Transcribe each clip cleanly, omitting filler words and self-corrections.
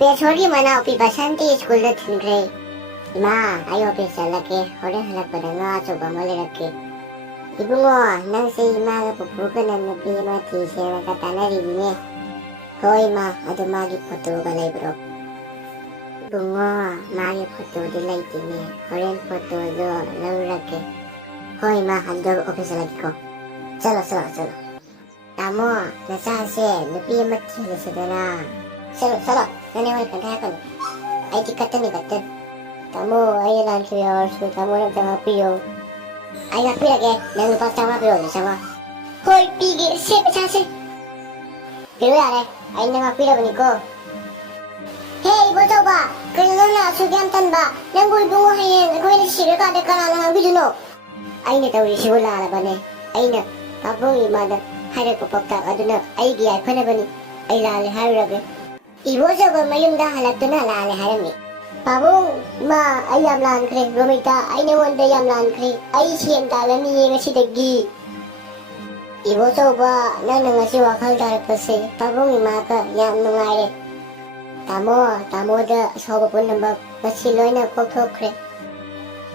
오페솔이 많아 오피바 산티 스쿨로 튼그레 이마 아이 오페살라게 오래 할락보다 나와줘봐 멀리랄게 이붕어 낭세 이마가 부부그는 누비마 티세라가 따나리니 거이마 아도 마기 포토가 레브로 이붕어 마기 포토 딜라이티니 오렌 포토도 나우라게 거이마 한도 오페살라기고 썰어 나무 나사세 누비마 티세라나 썰어 나네와 간다하건 아이디 같더니 같든 나무 아이란 키워서 나무랑 장아피요 아이가 피라게 내가 박 장아피요 장아 홀 삐기 세배 차세 그래 아래 아이 내가 피라보니까 헤이 보자봐 그래서 나 수기한탄 봐 난 붕어 하얘 거기는 시를 가대 까나는 한 비주노 아이네 다 우리 시골라 알아봐네 아이는 바봉이 마다 하를 뻑뻑다 어두너 아이기 알파나보니 아이라를 하루라게 이보자고 mayumda halagto na lalaharami. Pabong ma ayam lan kre romita ay nawan da yam lan kre ay siyem talami nga si dagi. Iboso ba na nga si wakal darapase pabong ima ka yam nungare. Tamo da soba po namba masiloy na kokok kre.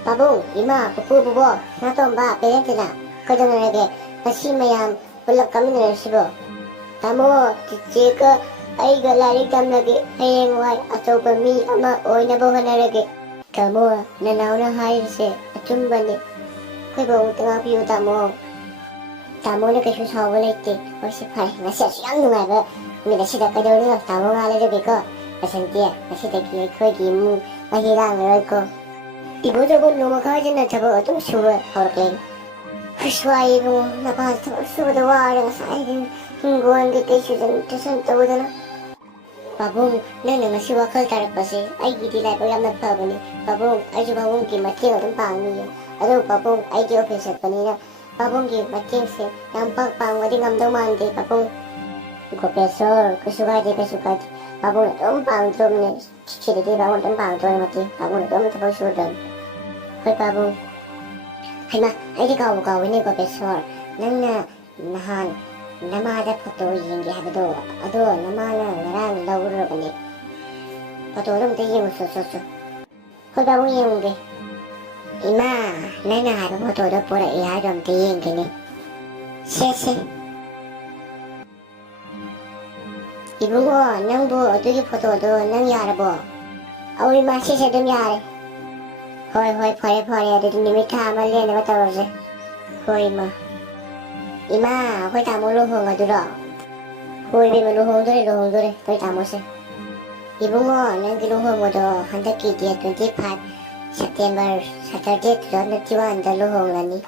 Pabong ima pupububo na tomba perente na kadang nage masimayam ulap kami na sibo. Tamo titsika 아이가 라리 감나게 하행와이 아토바 미 아마 오이나보 하나라게 가모 나나오나 하일세 아tum바니 그거 우등아 비우 다모는 계속 사오래지 오시파이 나시아 수양 누가가 미나 시다까지 오리가 다모가 알려주기고 마산띠야 나시다기에 거기 무 마히랑 얼고 이보저보 넘어가지나 저거 어좀 쉬워 어렵게 후시와이고 나가 수고도 와랑 사이든 흥고한 게 깨슈든 두선 떠오잖아 Pabong na nga si wakal tarapase ay gidilay ko yam nagpabani Pabong ay si Pabong ki mating ang pangiyo ado Pabong ay di officer panina Pabong ki mating se yang pang wadi ngamdaw mandi Pabong professor kusugadi Pabong na pang drum ne chichiri di Pabong pang drum mati Pabong na tapos sudan hoy Pabong hay ma ay di kawo ni professor nang na nahan namada photo yingi habdo ado namana ngarang lawro bani photo rum te yingu so hoy Pabong yingi ima nana haro photo do pora iha rum te yingi ni se 이보고 낭보 어떻게 포도도 낭 야라보 아우리 마시세 좀 야래 호이 퍼레 님이 다 말리에 내가 따라오지 호이 마 이마 호이 다 몰로 홍가 들어 호이 비면 로홍도래 호이 다 모세 이보고 낭기 로홍모도 한덕기 뒤에 25 September Saturday 들어는 티와 안다 로홍라니